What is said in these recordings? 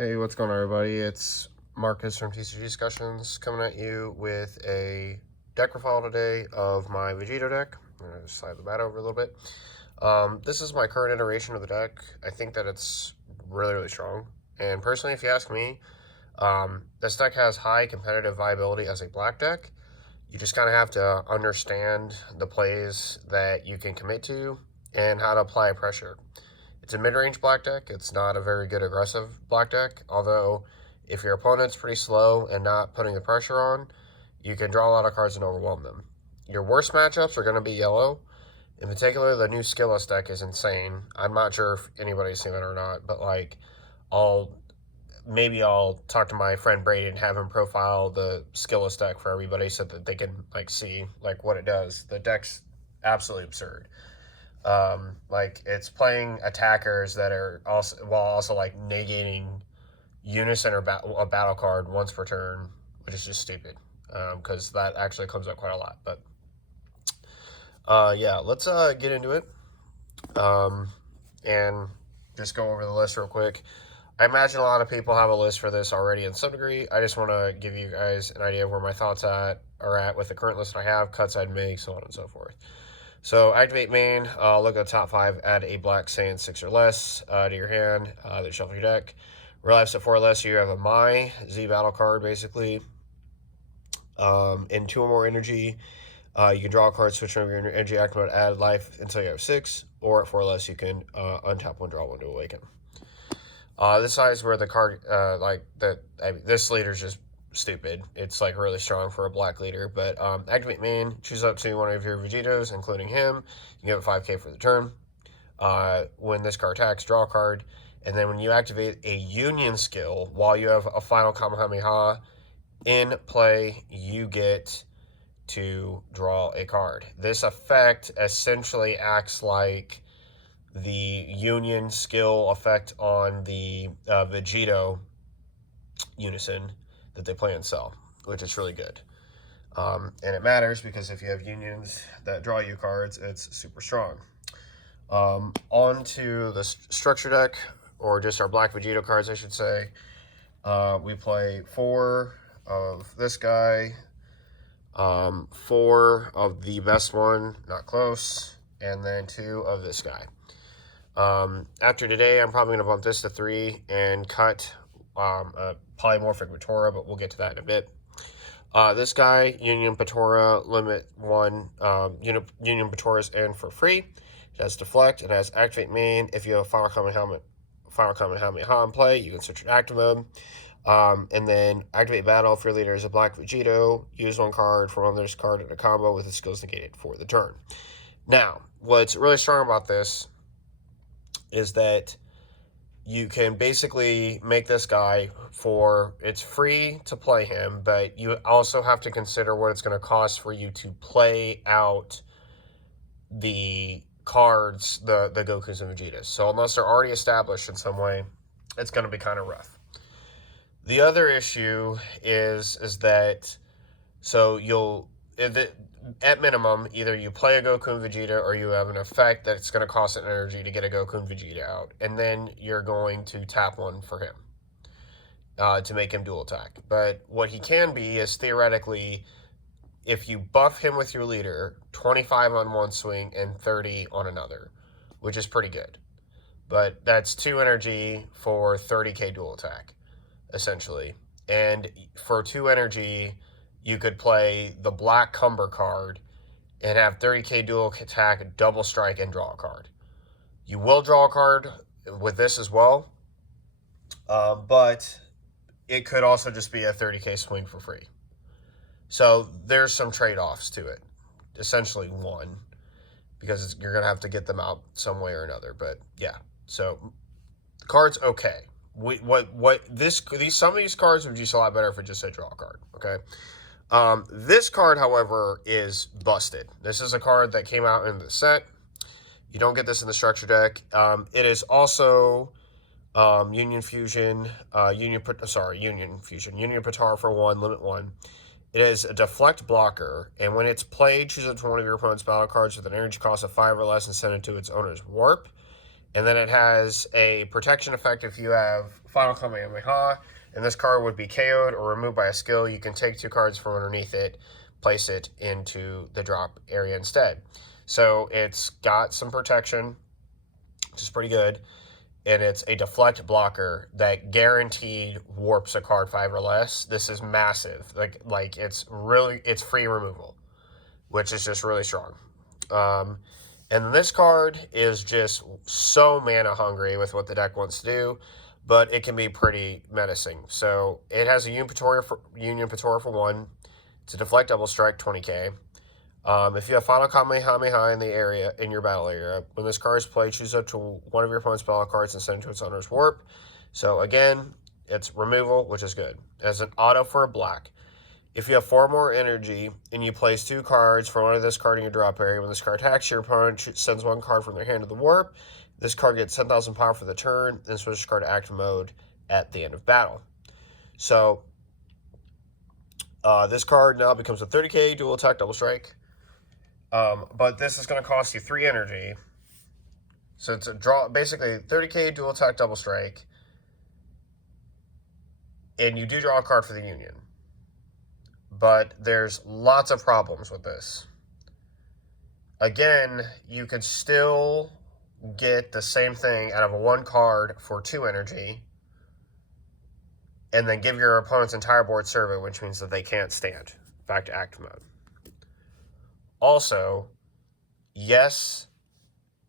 Hey, what's going on, everybody? It's Marcus from TCG Discussions coming at you with a deck profile today of my Vegito deck. I'm going to slide the bat over a little bit. This is my current iteration of the deck. I think that it's really, really strong. And personally, if you ask me, this deck has high competitive viability as a black deck. You just kind of have to understand the plays that you can commit to and how to apply pressure. It's a mid-range black deck. It's not a very good aggressive black deck, although if your opponent's pretty slow and not putting the pressure on, you can draw a lot of cards and overwhelm them. Your worst matchups are going to be yellow. In particular, the new Skillless deck is insane. I'm not sure if anybody's seen it or not, but maybe I'll talk to my friend Brady and have him profile the Skillless deck for everybody so that they can see what it does. The deck's absolutely absurd. It's playing attackers that are also negating unison or a battle card once per turn, which is just stupid, because that actually comes up quite a lot. But yeah, let's get into it, and just go over the list real quick. I imagine a lot of people have a list for this already in some degree. I just want to give you guys an idea of where my thoughts are at with the current list I have, cuts I'd make, so on and so forth. So activate main, look at the top 5, add a black Saiyan 6 or less to your hand, then shuffle your deck. Relapse at 4 or less, you have a My Z battle card basically. In 2 or more energy, you can draw a card, switch over your energy active mode, add life until you have 6, or at 4 or less, you can untap 1, draw 1 to awaken. This side is where the card, this leader's just stupid. It's really strong for a black leader, but activate main, choose up to one of your Vegitos, including him. You give it 5k for the turn. When this card attacks, draw a card, and then when you activate a union skill while you have a final Kamehameha in play, you get to draw a card. This effect essentially acts like the union skill effect on the Vegito unison that they play and sell, which is really good. And it matters because if you have unions that draw you cards, it's super strong. On to the structure deck, or just our black Vegito cards, I should say. We play 4 of this guy, 4 of the best one, not close, and then 2 of this guy. After today, I'm probably going to bump this to 3 and cut a polymorphic Patora, but we'll get to that in a bit. This guy, Union Patora, limit 1, Union Patora's in for free. It has deflect, it has activate main. If you have a final Kamehameha in play, you can switch to active mode. And then activate battle. If your leader is a black Vegito, use 1 card from this card in a combo with the skills negated for the turn. Now, what's really strong about this is that you can basically make this guy it's free to play him, but you also have to consider what it's going to cost for you to play out the cards, the Gokus and Vegetas. So unless they're already established in some way, it's going to be kind of rough. The other issue is that, so at minimum, either you play a Goku and Vegeta or you have an effect that's going to cost an energy to get a Goku and Vegeta out. And then you're going to tap 1 for him to make him dual attack. But what he can be is, theoretically, if you buff him with your leader, 25 on one swing and 30 on another, which is pretty good. But that's 2 energy for 30k dual attack, essentially. And for 2 energy, you could play the black Cumber card and have 30k dual attack, double strike, and draw a card. You will draw a card with this as well, but it could also just be a 30k swing for free. So there's some trade-offs to it. Essentially 1, because you're going to have to get them out some way or another. But yeah, so the card's okay. Some of these cards would use a lot better if it just said draw a card, okay? This card, however, is busted. This is a card that came out in the set. You don't get this in the structure deck. It is also Union Fusion, Union Patar for 1, limit 1. It is a deflect blocker, and when it's played, choose up to one of your opponent's battle cards with an energy cost of 5 or less and send it to its owner's warp. And then it has a protection effect if you have Final Kamehameha, and this card would be KO'd or removed by a skill. You can take 2 cards from underneath it, place it into the drop area instead. So it's got some protection, which is pretty good, and it's a deflect blocker that guaranteed warps a card 5 or less. This is massive. Like it's free removal, which is just really strong. And this card is just so mana hungry with what the deck wants to do, but it can be pretty menacing. So it has a Union Patora for 1. It's a deflect double strike, 20k. If you have Final Kamehameha in your battle area, when this card is played, choose up to one of your opponent's battle cards and send it to its owner's warp. So again, it's removal, which is good. As an auto for a black. If you have 4 more energy and you place 2 cards from under this card in your drop area, when this card attacks, your opponent sends 1 card from their hand to the warp. This card gets 10,000 power for the turn, then switches card to active mode at the end of battle. So this card now becomes a 30k dual attack double strike. But this is going to cost you 3 energy. So it's basically 30k dual attack double strike. And you do draw a card for the Union. But there's lots of problems with this. Again, you could still get the same thing out of a 1 card for 2 energy. And then give your opponent's entire board survey, which means that they can't stand. Back to active mode. Also, yes,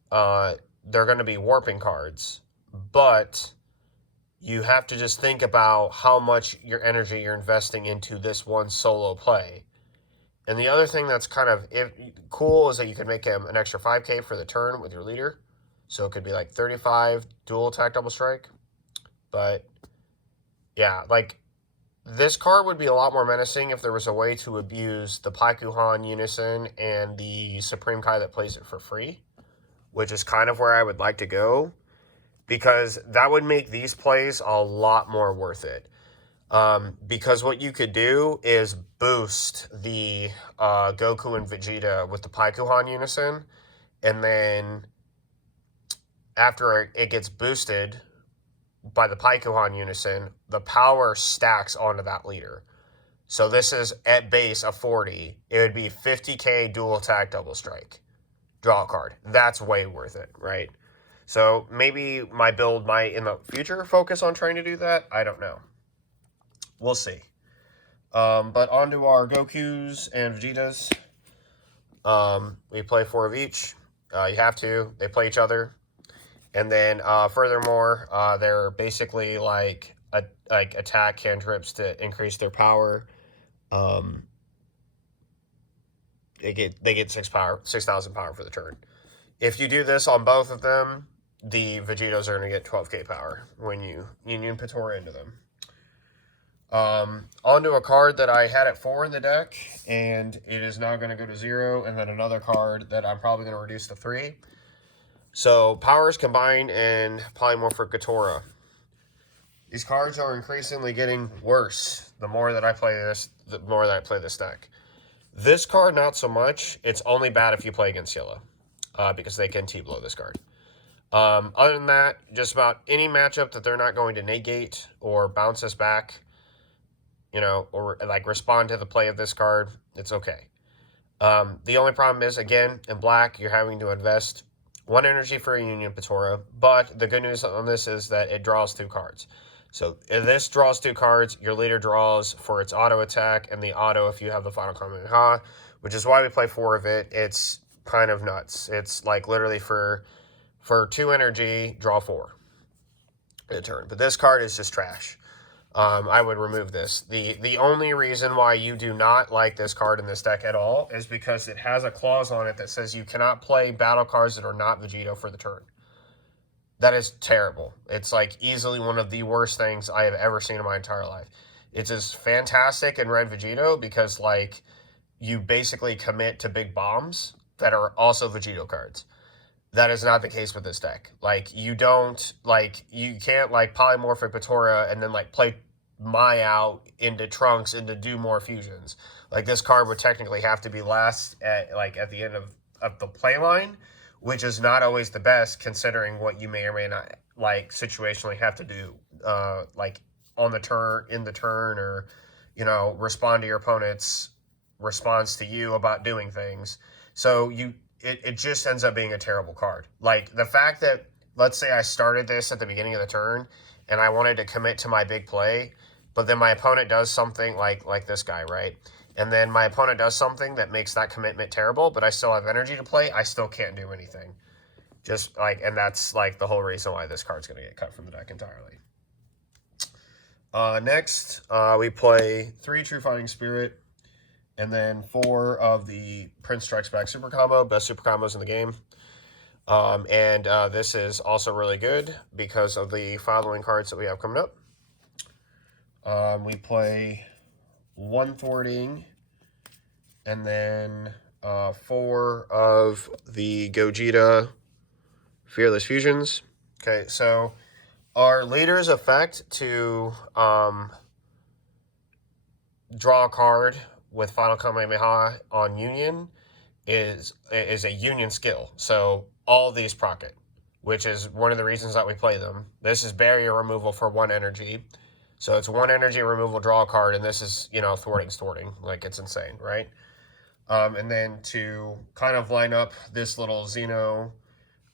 they're going to be warping cards, but you have to just think about how much your energy you're investing into this one solo play. And the other thing that's kind of cool is that you can make him an extra 5k for the turn with your leader. So it could be like 35 dual attack double strike. But yeah, like this card would be a lot more menacing if there was a way to abuse the Paikuhan Unison and the Supreme Kai that plays it for free, which is kind of where I would like to go, because that would make these plays a lot more worth it. Because what you could do is boost the Goku and Vegeta with the Paikuhan Unison, and then after it gets boosted by the Paikuhan Unison, the power stacks onto that leader. So this is at base a 40. It would be 50k dual attack double strike. Draw a card. That's way worth it, right? So maybe my build might in the future focus on trying to do that. I don't know. We'll see. But on to our Gokus and Vegetas. We play 4 of each. You have to. They play each other. And then, furthermore, they're basically like attack cantrips to increase their power. They get 6,000 power for the turn. If you do this on both of them, the Vegetos are going to get 12k power when you Union Patora into them. Onto a card that I had at 4 in the deck, and it is now going to go to 0, and then another card that I'm probably going to reduce to 3. So, powers combined and polymorphic Gatora. These cards are increasingly getting worse the more that I play this deck. This card, not so much. It's only bad if you play against yellow, because they can T-blow this card. Other than that, just about any matchup that they're not going to negate or bounce us back, or like respond to the play of this card, it's okay. The only problem is, again, in black, you're having to invest 1 energy for a Union Patora, but the good news on this is that it draws 2 cards. So if this draws 2 cards, your leader draws for its auto attack, and the auto if you have the Final Kamehameha, which is why we play 4 of it. It's kind of nuts. It's like literally for 2 energy, draw 4 a turn. But this card is just trash. I would remove this. The only reason why you do not like this card in this deck at all is because it has a clause on it that says you cannot play battle cards that are not Vegito for the turn. That is terrible. It's like easily one of the worst things I have ever seen in my entire life. It's just fantastic in Red Vegito because like you basically commit to big bombs that are also Vegito cards. That is not the case with this deck. Like, you can't, like, polymorphic Patora and then, like, play Mai out into Trunks and to do more fusions. Like, this card would technically have to be last at the end of the play line, which is not always the best considering what you may or may not, like, situationally have to do like on the turn, in the turn, or, you know, respond to your opponent's response to you about doing things. So it just ends up being a terrible card. Like the fact that, let's say I started this at the beginning of the turn and I wanted to commit to my big play, but then my opponent does something like this guy, right? And then my opponent does something that makes that commitment terrible, but I still have energy to play. I still can't do anything. Just like, and that's like the whole reason why this card's going to get cut from the deck entirely. Next, we play 3 True Fighting Spirit, and then 4 of the Prince Strikes Back Super Combo, best super combos in the game. This is also really good because of the following cards that we have coming up. We play 1 Thwarting, and then 4 of the Gogeta Fearless Fusions. Okay, so our leader's effect to draw a card with Final Kamehameha on Union is a Union skill. So all these proc it, which is one of the reasons that we play them. This is barrier removal for 1 energy. So it's 1 energy removal, draw a card, and this is, you know, thwarting. Like, it's insane, right? And then to kind of line up this little Xeno,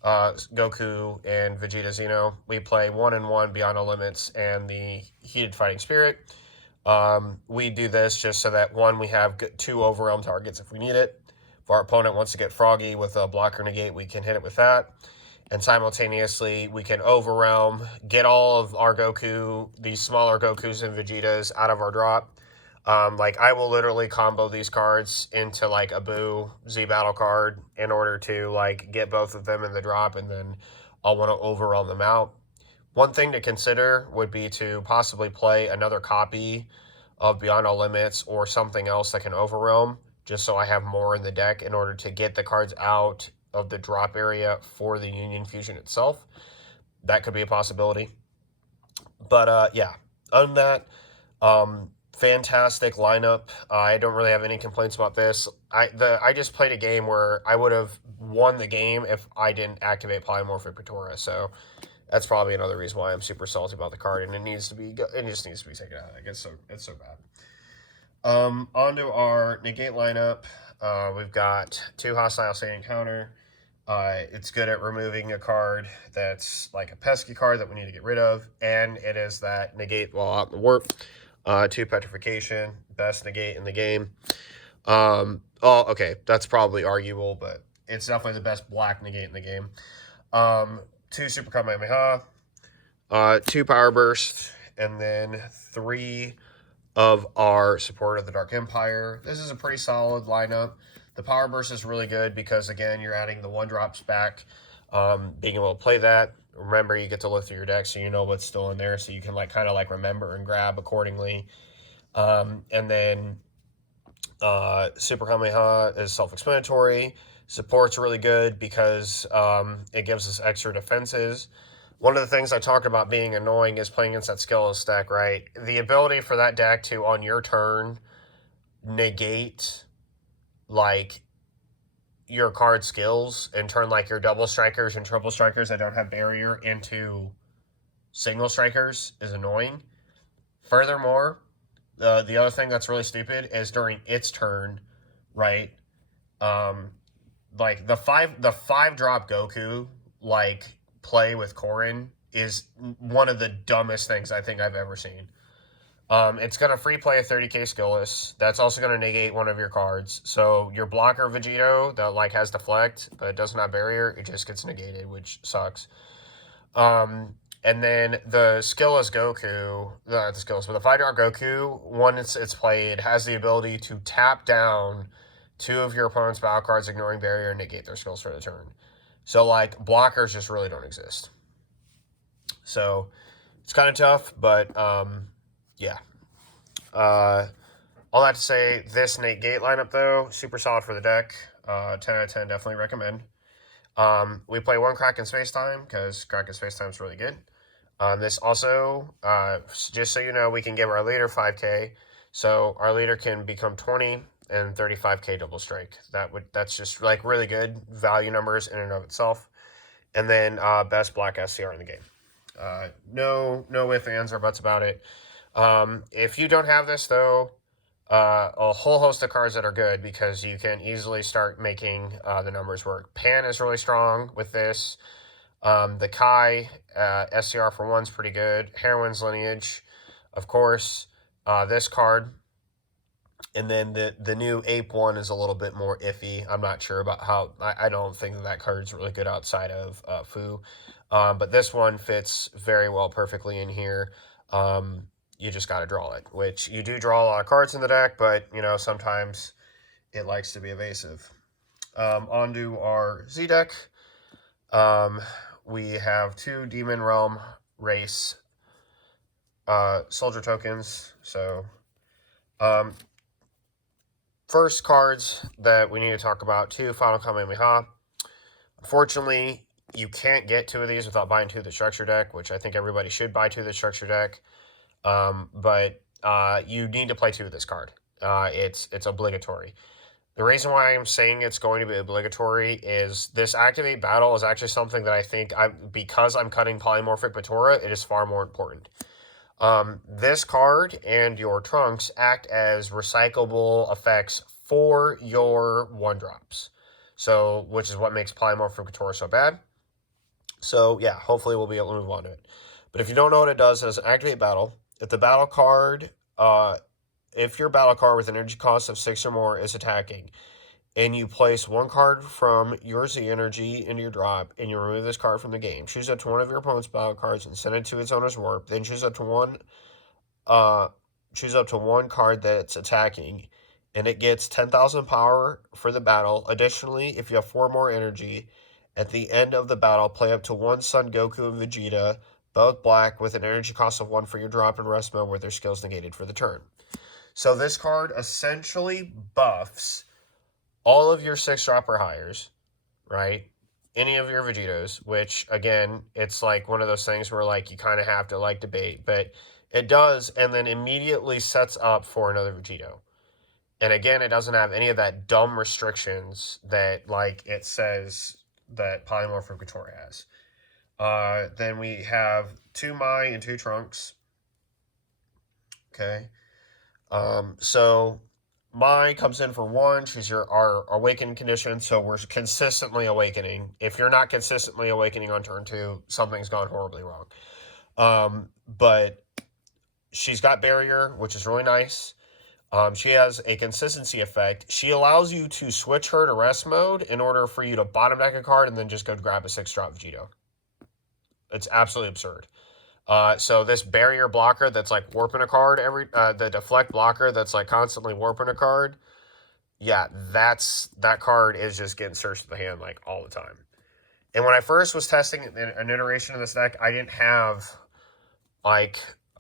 Goku and Vegeta Xeno, we play 1 and 1 Beyond All Limits and the Heated Fighting Spirit. We do this just so that, 1, we have 2 overwhelm targets if we need it. If our opponent wants to get froggy with a blocker negate, we can hit it with that. And simultaneously, we can overwhelm, get all of our Goku, these smaller Gokus and Vegetas out of our drop. Like, I will literally combo these cards into, like, a Boo Z Battle card in order to, like, get both of them in the drop, and then I'll want to overwhelm them out. One thing to consider would be to possibly play another copy of Beyond All Limits or something else that can overwhelm, just so I have more in the deck in order to get the cards out of the drop area for the Union Fusion itself. That could be a possibility. But, yeah, other than that, fantastic lineup. I don't really have any complaints about this. I just played a game where I would have won the game if I didn't activate Polymorphic Praetora, so that's probably another reason why I'm super salty about the card, and it just needs to be taken out. Like, it's so bad. Onto our Negate lineup. We've got 2 Hostile Saiyan Counter. It's good at removing a card that's like a pesky card that we need to get rid of, and it is that Negate while out in the warp. 2 Petrification, best Negate in the game. Okay, that's probably arguable, but it's definitely the best black Negate in the game. 2 Super Kamehameha, 2 Power Burst, and then 3 of our Support of the Dark Empire. This is a pretty solid lineup. The Power Burst is really good because, again, you're adding the 1-drops back, being able to play that. Remember, you get to look through your deck so you know what's still in there, so you can kind of remember and grab accordingly. And then Super Kamehameha is self-explanatory. Support's really good because it gives us extra defenses. One of the things I talked about being annoying is playing against that skillless deck, right? The ability for that deck to, on your turn, negate, like, your card skills and turn, like, your double strikers and triple strikers that don't have barrier into single strikers is annoying. Furthermore, the other thing that's really stupid is during its turn, right? Like, the 5-drop Goku, like, play with Korin is one of the dumbest things I think I've ever seen. It's going to free play a 30k skillless. That's also going to negate one of your cards. So your blocker Vegito that, like, has deflect but doesn't have barrier, it just gets negated, which sucks. And then the skillless Goku, not the skillless, but the 5-drop Goku, once it's played, has the ability to tap down 2 of your opponent's battle cards, ignoring barrier, and negate their skills for the turn. So, like, blockers just really don't exist. So it's kind of tough, but yeah. All that to say, this Negate lineup, though, super solid for the deck. 10 out of 10, definitely recommend. We play 1 Kraken Spacetime, because Kraken Spacetime is really good. This also, just so you know, we can give our leader 5k, so our leader can become 20 and 35k double strike. That's just, like, really good value numbers in and of itself. And then best black SCR in the game. No ifs, ands, or buts about it. If you don't have this, though, a whole host of cards that are good because you can easily start making the numbers work. Pan is really strong with this. The Kai SCR for 1's pretty good. Heroine's Lineage, of course. This card. And then the new Ape one is a little bit more iffy. I'm not sure about how. I don't think that card's really good outside of Fu. But this one fits very well perfectly in here. You just got to draw it, which you do draw a lot of cards in the deck, but, sometimes it likes to be evasive. On to our Z deck. We have 2 Demon Realm Race soldier tokens. So, first cards that we need to talk about, 2 Final Kamehameha. Unfortunately, you can't get 2 of these without buying 2 of the structure deck, which I think everybody should buy 2 of the structure deck. But you need to play 2 of this card. It's obligatory. The reason why I'm saying it's going to be obligatory is this Activate Battle is actually something that I think, because I'm cutting Polymorphic Batora, it is far more important. This card and your Trunks act as recyclable effects for your 1-drops. So, which is what makes Polymorphic Batora so bad. So, yeah, hopefully we'll be able to move on to it. But if you don't know what it does, it does Activate Battle. If the battle card, if your battle card with an energy cost of 6 or more is attacking, and you place 1 card from your Z energy into your drop, and you remove this card from the game, choose up to 1 of your opponent's battle cards and send it to its owner's warp. Then choose up to 1 card that's attacking, and it gets 10,000 power for the battle. Additionally, if you have 4 more energy, at the end of the battle, play up to 1 Son Goku and Vegeta, both black, with an energy cost of 1 for your drop and rest mode, where their skills negated for the turn. So this card essentially buffs all of your 6-drop or hires, right? Any of your Vegetos, which, again, it's like one of those things where, like, you kind of have to, like, debate, but it does, and then immediately sets up for another Vegito. And again, it doesn't have any of that dumb restrictions that, like, it says that Polymorphic Batora has. Then we have 2 Mai and 2 Trunks. Okay. So Mai comes in for 1. She's our awakened condition, so we're consistently awakening. If you're not consistently awakening on turn 2, something's gone horribly wrong. But she's got barrier, which is really nice. She has a consistency effect. She allows you to switch her to rest mode in order for you to bottom deck a card and then just go grab a 6-drop Vegito. It's absolutely absurd. So this barrier blocker that's like warping a card the deflect blocker that's like constantly warping a card, yeah, that card is just getting searched to the hand like all the time. And when I first was testing an iteration of this deck, I didn't have like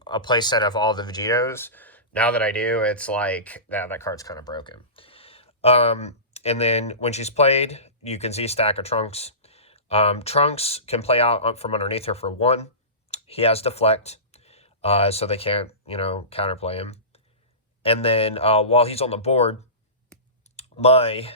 a play set of all the Vegetos. Now that I do, it's like that card's kind of broken. And then when she's played, you can see stack of Trunks. Trunks can play out from underneath her for 1. He has deflect, so they can't, counterplay him. And then while he's on the board, while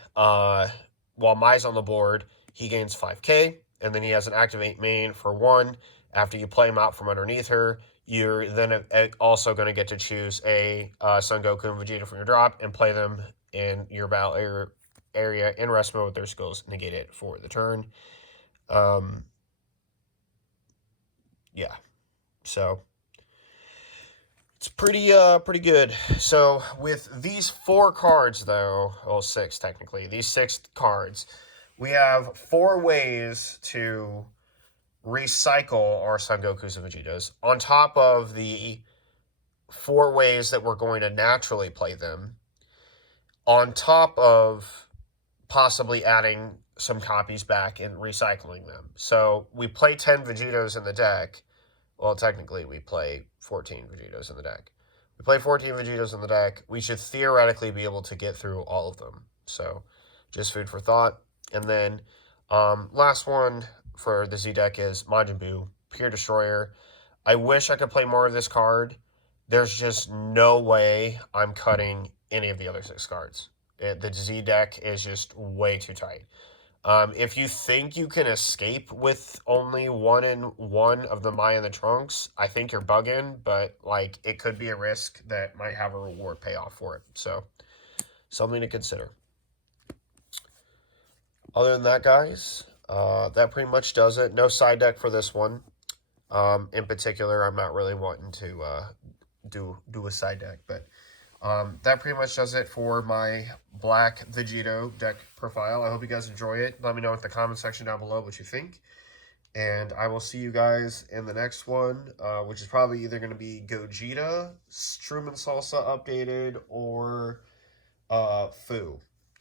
Mai's on the board, he gains 5k, and then he has an activate main for 1. After you play him out from underneath her, you're then also going to get to choose a Son Goku and Vegeta from your drop and play them in your battle area in rest mode with their skills negated for the turn. Yeah, so it's pretty good. So with these 4 cards, though, well, 6 technically, these 6 cards, we have 4 ways to recycle our Son Gokus and Vegetas on top of the 4 ways that we're going to naturally play them, on top of possibly adding some copies back and recycling them. So we play 10 Vegetos in the deck. Well, technically we play 14 Vegetos in the deck. We play 14 Vegetos in the deck. We should theoretically be able to get through all of them. So just food for thought. And then last one for the Z deck is Majin Buu, Pure Destroyer. I wish I could play more of this card. There's just no way I'm cutting any of the other 6 cards. The Z deck is just way too tight. If you think you can escape with only 1-in-1 of the Mai and the Trunks, I think you're bugging, but like it could be a risk that might have a reward payoff for it. So something to consider. Other than that, guys, that pretty much does it. No side deck for this one. In particular, I'm not really wanting to do a side deck, but that pretty much does it for my black Vegito deck profile. I hope you guys enjoy it. Let me know in the comment section down below what you think. And I will see you guys in the next one, which is probably either going to be Gogeta, Truman Salsa updated, or Fu,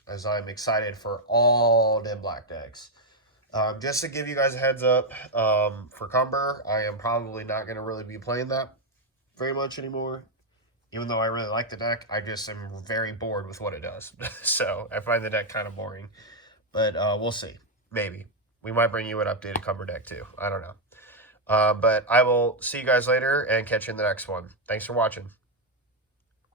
as I'm excited for all them black decks. Just to give you guys a heads up, for Cumber, I am probably not going to really be playing that very much anymore. Even though I really like the deck, I just am very bored with what it does. So I find the deck kind of boring. But we'll see. Maybe. We might bring you an updated Cumber deck too. I don't know. But I will see you guys later and catch you in the next one. Thanks for watching.